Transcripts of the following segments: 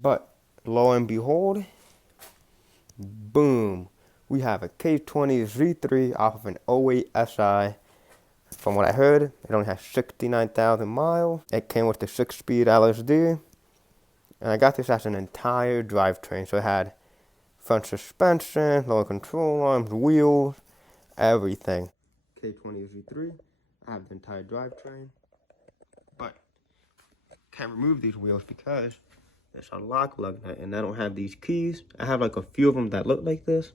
But lo and behold, boom, we have a K20Z3 off of an '08 SI. From what I heard, it only has 69,000 miles. It came with the 6-speed LSD. And I got this as an entire drivetrain. So it had front suspension, lower control arms, wheels, everything. K20Z3, I have the entire drivetrain. But can't remove these wheels because there's a lock lug nut and I don't have these keys. I have like a few of them that look like this,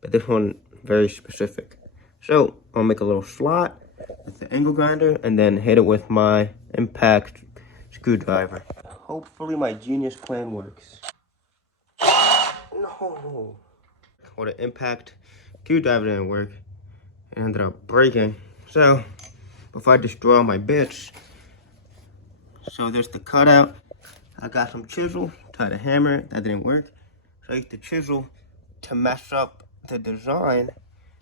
but this one very specific. So I'll make a little slot with the angle grinder and then hit it with my impact screwdriver. Hopefully my genius plan works. No. Well, the impact screwdriver didn't work. It ended up breaking. So before I destroy all my bits, so there's the cutout. I got some chisel, tried to hammer it, that didn't work. So I used the chisel to mess up the design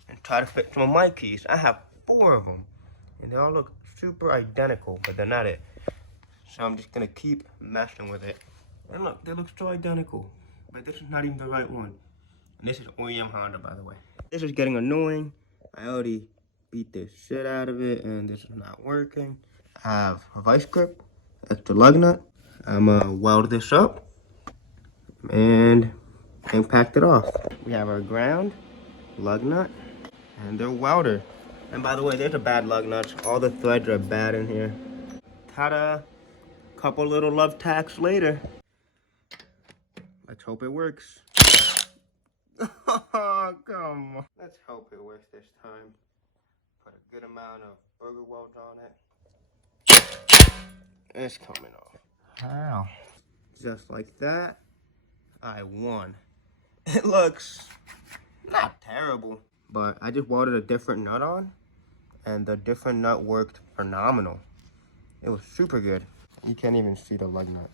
and try to fit some of my keys. I have 4 of them, and they all look super identical, but they're not it. So I'm just gonna keep messing with it. And look, they look so identical, but this is not even the right one. And this is OEM Honda, by the way. This is getting annoying. I already beat the shit out of it, and this is not working. I have a vice grip, that's the lug nut. I'm gonna weld this up and impact it off. We have our ground, lug nut, and their welder. And by the way, there's a bad lug nuts. All the threads are bad in here. Ta-da! Couple little love tacks later. Let's hope it works. Oh, come on. Let's hope it works this time. Put a good amount of burger welds on it. It's coming off. Wow. Just like that, I won. It looks not terrible, but I just welded a different nut on, and the different nut worked phenomenal. It was super good. You can't even see the lug nut.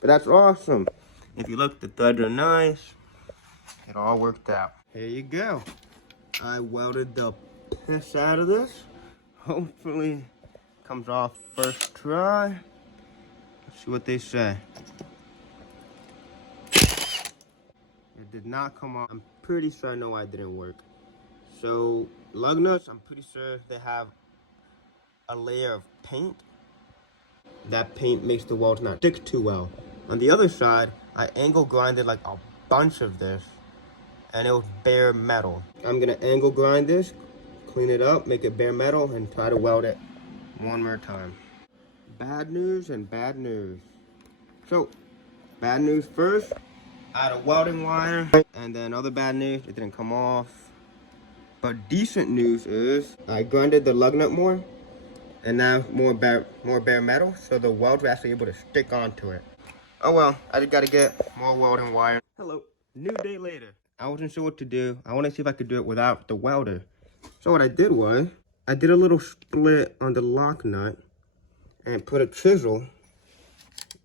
But that's awesome. If you look, the threads are nice. It all worked out. Here you go. I welded the piss out of this. Hopefully it comes off first try. Let's see what they say. It did not come off. I'm pretty sure I know why it didn't work. So lug nuts, I'm pretty sure they have a layer of paint. That paint makes the welds not stick too well. On the other side, I angle grinded like a bunch of this, and it was bare metal. I'm gonna angle grind this, clean it up, make it bare metal, and try to weld it one more time. Bad news and bad news. So, bad news first, I had a welding wire, and then other bad news, it didn't come off. But decent news is, I grinded the lug nut more, and now more bare metal, so the welds were actually able to stick onto it. Oh well, I just gotta get more welding wire. Hello, new day later. I wasn't sure what to do. I wanted to see if I could do it without the welder. So what I did was, I did a little split on the lock nut and put a chisel,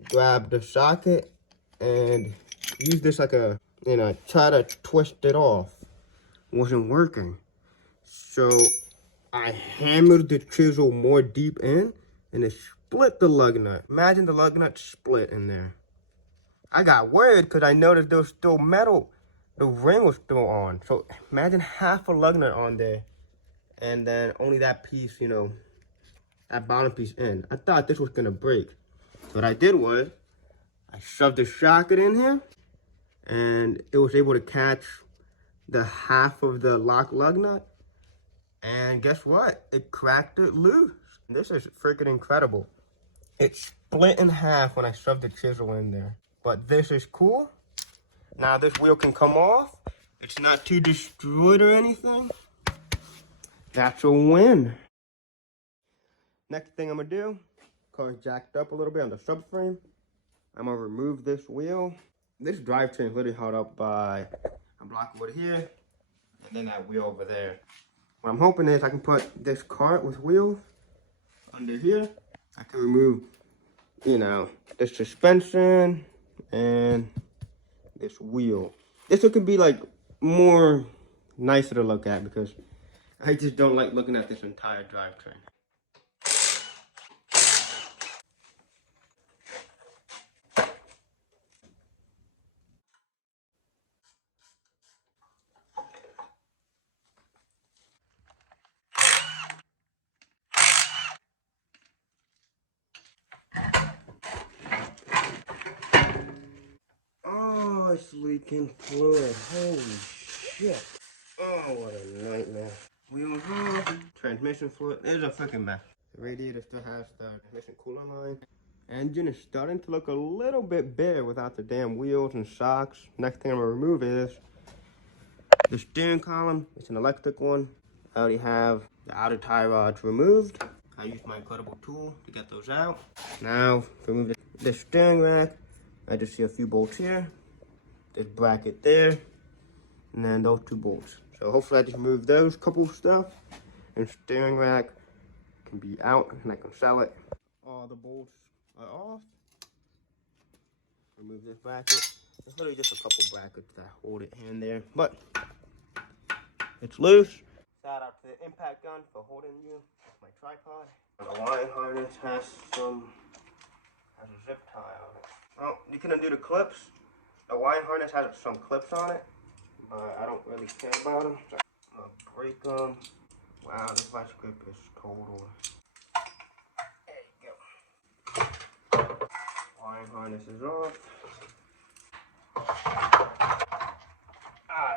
grabbed the socket, and used this like a, try to twist it off. It wasn't working. So I hammered the chisel more deep in, and it split the lug nut. Imagine the lug nut split in there. I got worried because I noticed there was still metal. The ring was still on. So imagine half a lug nut on there, and then only that piece, that bottom piece in. I thought this was gonna break. What I did was, I shoved the socket in here, and it was able to catch the half of the lock lug nut. And guess what? It cracked it loose. This is freaking incredible. It split in half when I shoved the chisel in there. But this is cool. Now this wheel can come off. It's not too destroyed or anything. That's a win. Next thing I'm gonna do, car's jacked up a little bit on the subframe. I'm gonna remove this wheel. This drivetrain is literally held up by a block of wood here, and then that wheel over there. What I'm hoping is I can put this cart with wheels under here. I can remove, the suspension and this wheel. This one could be like more nicer to look at because I just don't like looking at this entire drivetrain. it's leaking fluid. Holy shit. Oh, what a nightmare. Wheels off. Transmission fluid. It's a freaking mess. The radiator still has the transmission cooler line. Engine is starting to look a little bit bare without the damn wheels and shocks. Next thing I'm gonna remove is the steering column. It's an electric one. I already have the outer tie rods removed. I used my incredible tool to get those out. Now, to remove the steering rack, I just see a few bolts here. This bracket there, and then those 2 bolts. So hopefully I just remove those couple of stuff, and steering rack can be out, and I can sell it. All the bolts are off. Remove this bracket. There's literally just a couple brackets that hold it in there, but it's loose. Shout out to the impact gun for holding you with my tripod. The line harness has a zip tie on it. Well, you can undo the clips. The wire harness has some clips on it, but I don't really care about them. So I'm gonna break them. Wow, this vice grip is total. There you go. Wire harness is off.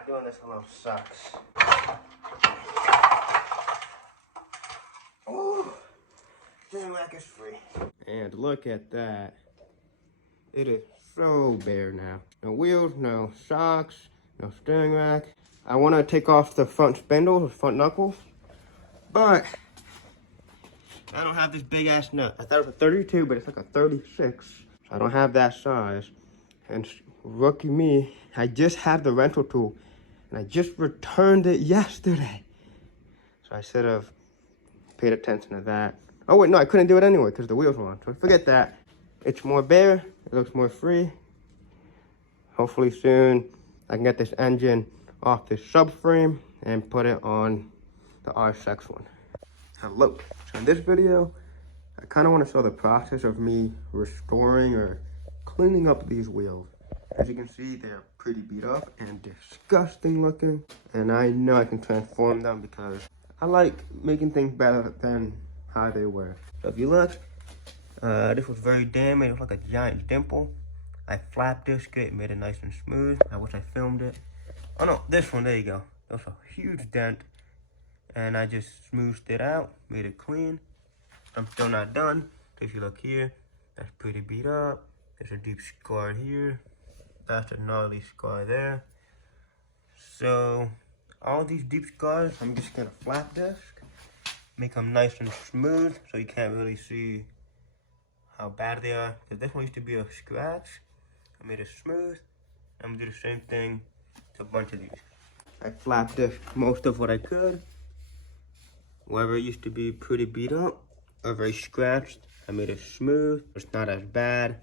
Doing this alone sucks. Oh, steering rack is free. And look at that. It is so bare now. No wheels, no shocks, no steering rack. I want to take off the front spindle, the front knuckles, but I don't have this big ass nut. I thought it was a 32, but it's like a 36. So I don't have that size. And rookie me, I just had the rental tool, and I just returned it yesterday. So I should have paid attention to that. Oh wait, no, I couldn't do it anyway because the wheels were on. So forget that. It's more bare, it looks more free. Hopefully soon I can get this engine off this subframe and put it on the RSX one. Hello. So in this video, I kind of want to show the process of me restoring or cleaning up these wheels. As you can see, they're pretty beat up and disgusting looking. And I know I can transform them because I like making things better than how they were. So if you look, this was very damaged. It was like a giant dimple. I flap disc it, made it nice and smooth. I wish I filmed it. Oh no, this one, there you go. There was a huge dent. And I just smoothed it out, made it clean. I'm still not done. So if you look here, that's pretty beat up. There's a deep scar here. That's a gnarly scar there. So all these deep scars, I'm just gonna flap disc, make them nice and smooth so you can't really see how bad they are. Because this one used to be a scratch. I made it smooth. I'm gonna do the same thing to a bunch of these. I flap disc most of what I could. Wherever it used to be pretty beat up or very scratched, I made it smooth. It's not as bad.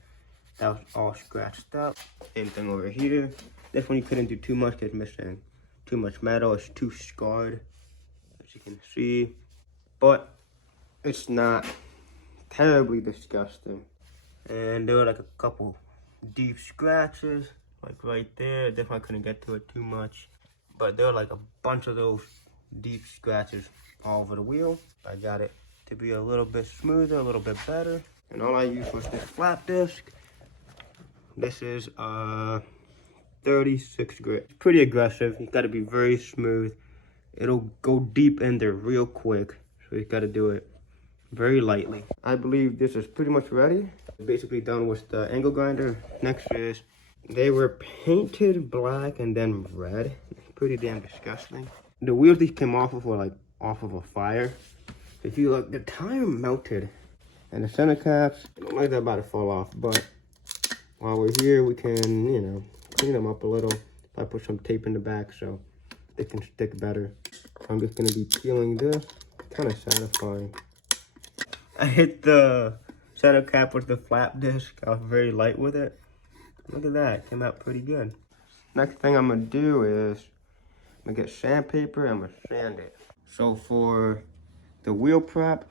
That was all scratched up. Same thing over here. This one you couldn't do too much because it's missing too much metal. It's too scarred, as you can see. But it's not terribly disgusting. And there were like a couple deep scratches, like right there. Definitely couldn't get to it too much. But there were like a bunch of those deep scratches all over the wheel. I got it to be a little bit smoother, a little bit better. And all I used was this flap disc. This is 36 grit. It's pretty aggressive. You gotta be very smooth. It'll go deep in there real quick. So you gotta do it very lightly. I believe this is pretty much ready. Basically done with the angle grinder. Next is, they were painted black and then red. It's pretty damn disgusting. The wheels these came off of were like off of a fire. If you look, the tire melted. And the center caps, I don't like they're about to fall off, but while we're here, we can, you know, clean them up a little. I put some tape in the back so they can stick better. I'm just gonna be peeling this. Kind of satisfying. I hit the center cap with the flap disc. I was very light with it. Look at that, it came out pretty good. Next thing I'm gonna do is, I'm gonna get sandpaper and I'm gonna sand it. So for the wheel prep,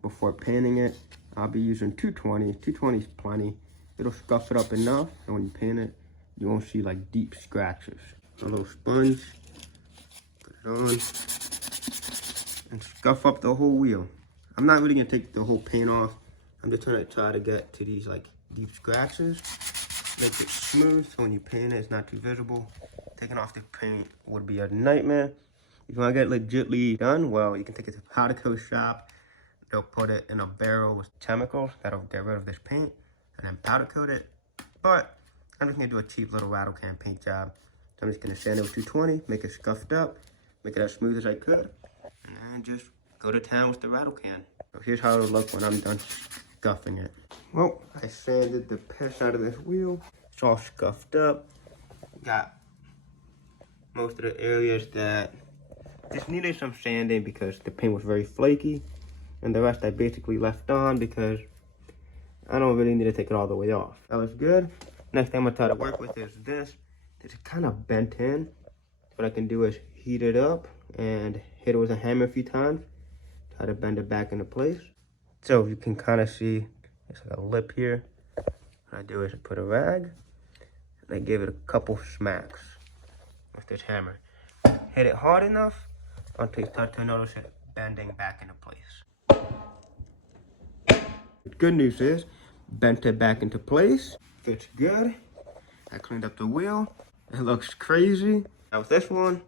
before painting it, I'll be using 220. 220 is plenty. It'll scuff it up enough, and when you paint it, you won't see like deep scratches. A little sponge, put it on, and scuff up the whole wheel. I'm not really gonna take the whole paint off. I'm just gonna try to get to these like deep scratches. Make it smooth so when you paint it, it's not too visible. Taking off the paint would be a nightmare. If you want to get it legitly done, well, you can take it to a powder coat shop. They'll put it in a barrel with chemicals that'll get rid of this paint and then powder coat it. But I'm just gonna do a cheap little rattle can paint job. So I'm just gonna sand it with 220, make it scuffed up, make it as smooth as I could, and just go to town with the rattle can. So here's how it'll look when I'm done scuffing it. Well, I sanded the piss out of this wheel. It's all scuffed up. Got most of the areas that just needed some sanding because the paint was very flaky. And the rest I basically left on because I don't really need to take it all the way off. That looks good. Next thing I'm gonna try to work with is this. It's kind of bent in. What I can do is heat it up and hit it with a hammer a few times. Try to bend it back into place. So you can kind of see it's like a lip here. What I do is I put a rag and I give it a couple smacks with this hammer. Hit it hard enough until you start to notice it bending back into place. The good news is, bent it back into place. Fits good. I cleaned up the wheel. It looks crazy. Now with this one's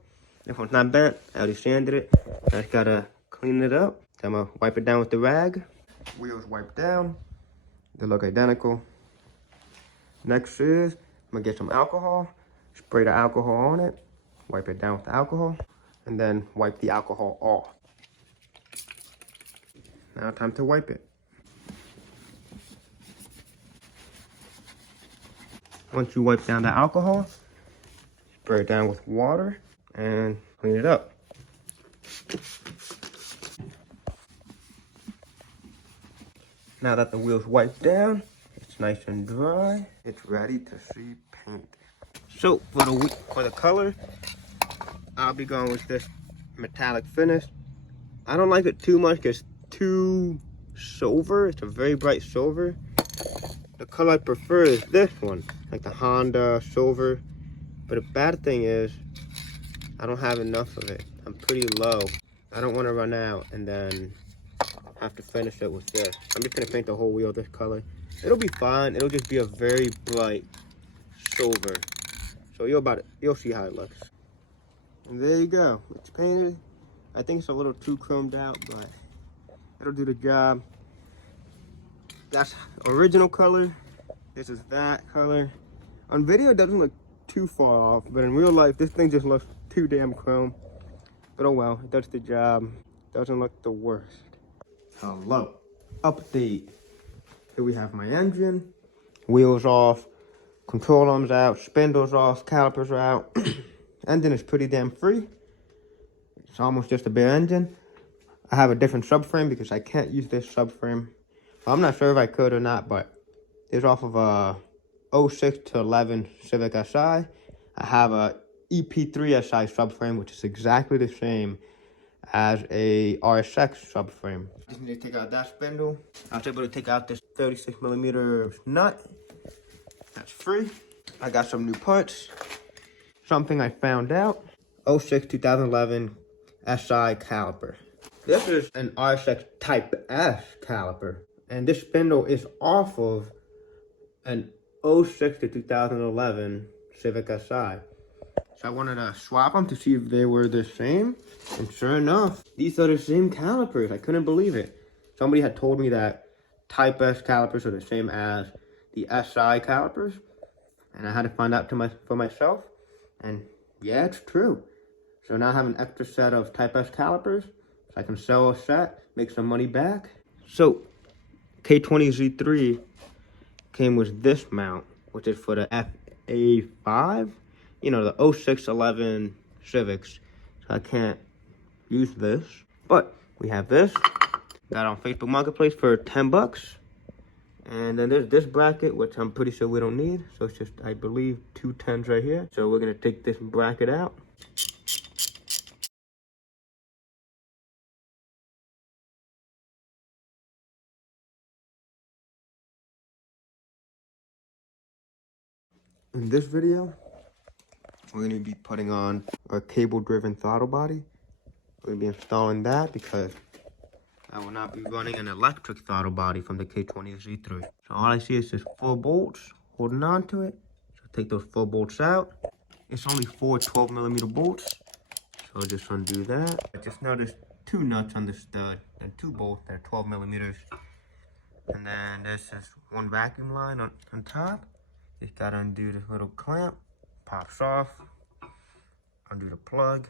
not bent. I already sanded it. I just gotta clean it up. So I'm gonna wipe it down with the rag. Wheels wiped down. They look identical. Next is, I'm gonna get some alcohol. Spray the alcohol on it. Wipe it down with the alcohol. And then wipe the alcohol off. Now time to wipe it. Once you wipe down the alcohol, spray it down with water and clean it up. Now that the wheel's wiped down, it's nice and dry. It's ready to see paint. So for the color, I'll be going with this metallic finish. I don't like it too much because it's too silver. It's a very bright silver. The color I prefer is this one, like the Honda silver. But the bad thing is, I don't have enough of it. I'm pretty low. I don't want to run out and then have to finish it with this. I'm just gonna paint the whole wheel this color. It'll be fine. It'll just be a very bright silver. So you'll see how it looks. And there you go. It's painted. I think it's a little too chromed out, but it'll do the job. That's original color. This is that color. On video, it doesn't look too far off, but in real life, this thing just looks too damn chrome. But oh well, it does the job. Doesn't look the worst. Hello. Update. Here we have my engine. Wheels off. Control arms out. Spindles off. Calipers are out. Engine is pretty damn free. It's almost just a bare engine. I have a different subframe because I can't use this subframe. I'm not sure if I could or not, but it's off of a 06 to 11 Civic Si. I have a EP3 Si subframe, which is exactly the same as a RSX subframe. Just need to take out that spindle. I was able to take out this 36mm nut. That's free. I got some new parts. Something I found out. 06 2011 SI caliper. This is an RSX Type S caliper. And this spindle is off of an 06 to 2011 Civic Si. So I wanted to swap them to see if they were the same. And sure enough, these are the same calipers. I couldn't believe it. Somebody had told me that Type S calipers are the same as the SI calipers. And I had to find out for myself. And yeah, it's true. So now I have an extra set of Type S calipers. So I can sell a set, make some money back. So K20Z3 came with this mount, which is for the FA5. You know, the 0611 Civics. So I can't use this. But we have this. Got it on Facebook Marketplace for 10 bucks. And then there's this bracket, which I'm pretty sure we don't need. So it's just, I believe, 2 10s right here. So we're gonna take this bracket out. In this video, we're going to be putting on our cable-driven throttle body. We're going to be installing that because I will not be running an electric throttle body from the K20Z3. So all I see is just 4 bolts holding on to it. So take those 4 bolts out. It's only 4 12mm bolts. So I'll just undo that. I just noticed 2 nuts on the stud and 2 bolts that are 12mm. And then there's just 1 vacuum line on top. Just gotta undo this little clamp. Pops off. Undo the plug.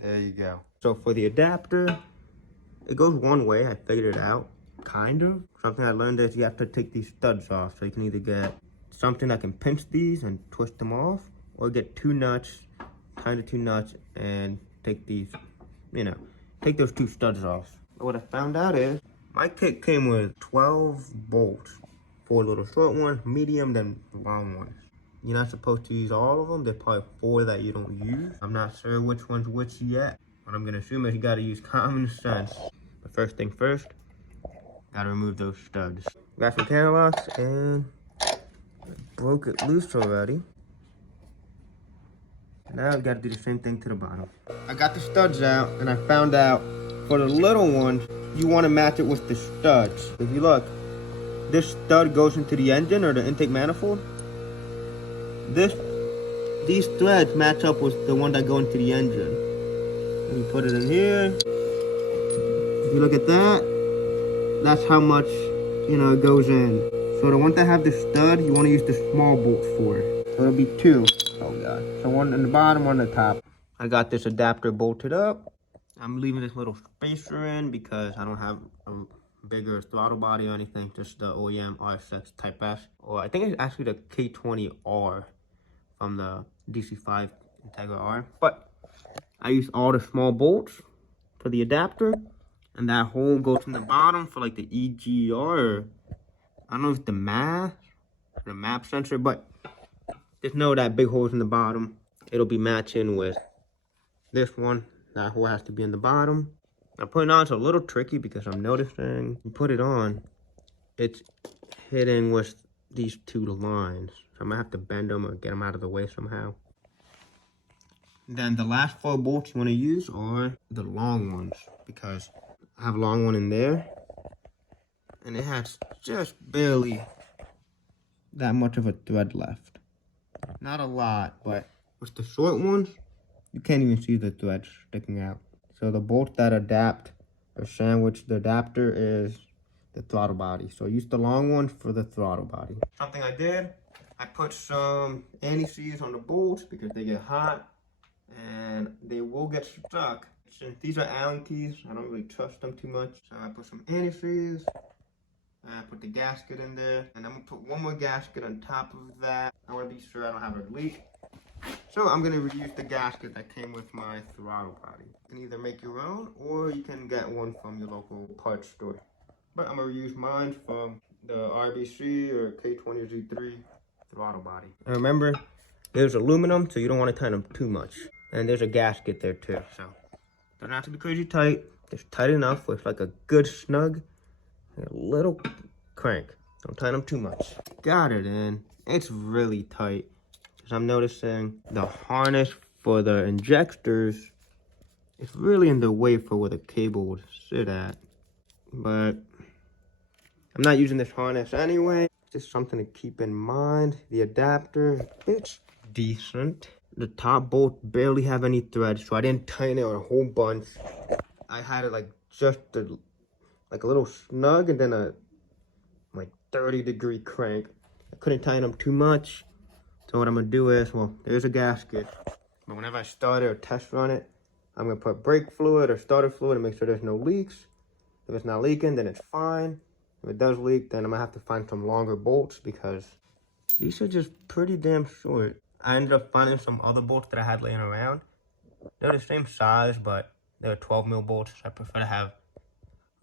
There you go. So for the adapter, it goes one way. I figured it out, kind of. Something I learned is you have to take these studs off. So you can either get something that can pinch these and twist them off, or get 2 nuts, kind of 2 nuts, and take these, you know, take those 2 studs off. But what I found out is my kit came with 12 bolts. 4 little short ones, medium, then long ones. You're not supposed to use all of them. There's probably 4 that you don't use. I'm not sure which one's which yet, but I'm gonna assume that you gotta use common sense. But first thing first, gotta remove those studs. Got some camera locks and broke it loose already. Now we gotta do the same thing to the bottom. I got the studs out, and I found out for the little ones, you wanna match it with the studs. If you look, this stud goes into the engine or the intake manifold. These threads match up with the one that go into the engine. And you put it in here. If you look at that, that's how much, you know, it goes in. So the ones that have the stud, you want to use the small bolts for. So it'll be 2. Oh god. So 1 in the bottom, 1 on the top. I got this adapter bolted up. I'm leaving this little spacer in because I don't have a bigger throttle body or anything, just the OEM RSX Type S. Or I think it's actually the K20R from the DC5 Integra R. But I use all the small bolts for the adapter, and that hole goes in the bottom for like the EGR, or I don't know if it's the map sensor, but just know that big hole's in the bottom. It'll be matching with this one. That hole has to be in the bottom. Now putting on is a little tricky because I'm noticing you put it on, it's hitting with these 2 lines. So I'm gonna have to bend them or get them out of the way somehow. Then the last 4 bolts you want to use are the long ones, because I have a long one in there and it has just barely that much of a thread left. Not a lot, but with the short ones, you can't even see the threads sticking out. So the bolts that adapt or sandwich the adapter is the throttle body. So use the long one for the throttle body. Something I did, I put some anti-seize on the bolts because they get hot and they will get stuck. Since these are Allen keys, I don't really trust them too much. So I put some anti-seize, and I put the gasket in there, and I'm gonna put 1 more gasket on top of that. I wanna be sure I don't have a leak. So I'm gonna reuse the gasket that came with my throttle body. You can either make your own, or you can get one from your local parts store. But I'm gonna reuse mine from the RBC or K20Z3 throttle body. And remember, there's aluminum, so you don't want to tighten them too much. And there's a gasket there too, so doesn't have to be crazy tight. Just tight enough with like a good snug and a little crank. Don't tighten them too much. Got it in. It's really tight. Because I'm noticing the harness for the injectors is really in the way for where the cable would sit at. But I'm not using this harness anyway. Just something to keep in mind. The adapter, it's decent. The top bolt barely have any threads, so I didn't tighten it a whole bunch. I had it like just like a little snug, and then a like 30-degree crank. I couldn't tighten them too much. So what I'm gonna do is, well, there's a gasket. But whenever I start it or test run it, I'm gonna put brake fluid or starter fluid to make sure there's no leaks. If it's not leaking, then it's fine. If it does leak, then I'm gonna have to find some longer bolts because these are just pretty damn short. I ended up finding some other bolts that I had laying around. They're the same size, but they're 12mm bolts. I prefer to have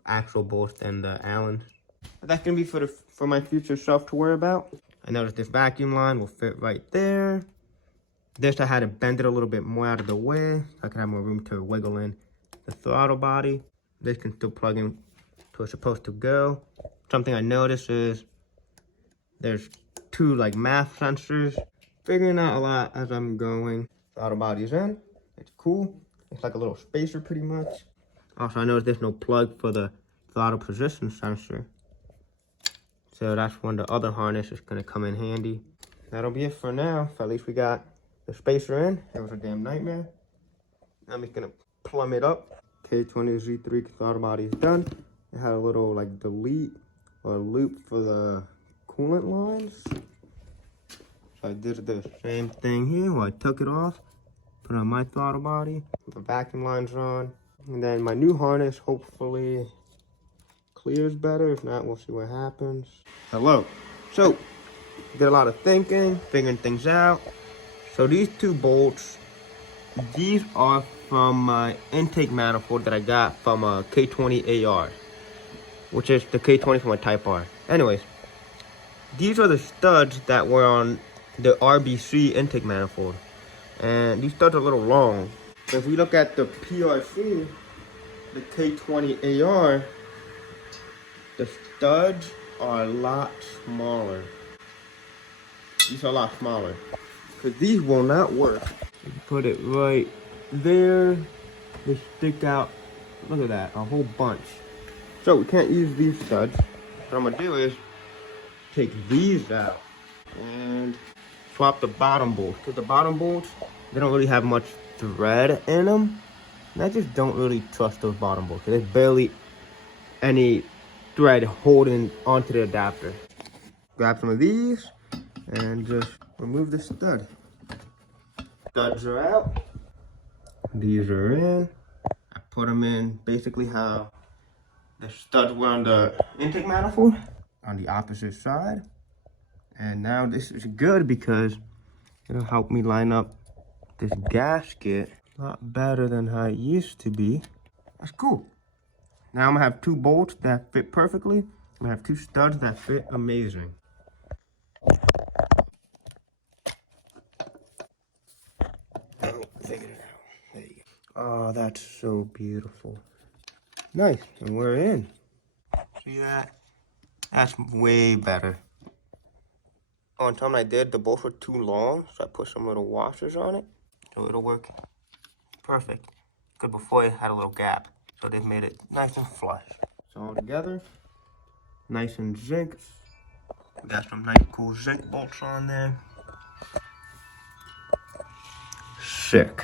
actual bolts than the Allen. But that's gonna be for my future self to worry about. I noticed this vacuum line will fit right there. This I had to bend it a little bit more out of the way so I could have more room to wiggle in the throttle body. This can still plug in to where it's supposed to go. Something I noticed is there's 2 like math sensors. Figuring out a lot as I'm going. Throttle body's in. It's cool. It's like a little spacer pretty much. Also, I noticed there's no plug for the throttle position sensor. So that's when the other harness is gonna come in handy. That'll be it for now. So at least we got the spacer in. It was a damn nightmare. I'm just gonna plumb it up. K20Z3 throttle body is done. It had a little like delete or loop for the coolant lines. So I did the same thing here where I took it off, put on my throttle body, the vacuum lines are on. And then my new harness hopefully clears better. If not, we'll see what happens. Hello. So, did a lot of thinking, figuring things out. So these two bolts, these are from my intake manifold that I got from a K20AR, which is the K20 from a Type R. Anyways, these are the studs that were on the RBC intake manifold. And these studs are a little long. If we look at the PRC, the K20AR, the studs are a lot smaller. These are a lot smaller. Because these will not work. You put it right there. They stick out, look at that, a whole bunch. So we can't use these studs. What I'm gonna do is take these out and swap the bottom bolts. Because the bottom bolts, they don't really have much thread in them. And I just don't really trust those bottom bolts. There's barely any thread holding onto the adapter. Grab some of these and just remove the stud. Studs are out. These are in. I put them in basically how the studs were on the intake manifold on the opposite side. And now this is good because it'll help me line up this gasket a lot better than how it used to be. That's cool. Now I'm gonna have two bolts that fit perfectly. I'm gonna have two studs that fit amazing. Oh, figured it out. There you go. Oh, that's so beautiful. Nice, and we're in. See that? That's way better. On time I did, the bolts were too long, so I put some little washers on it, so it'll work perfect. Because before it had a little gap, so they've made it nice and flush. So all together, nice and zinc. We got some nice cool zinc bolts on there. Sick.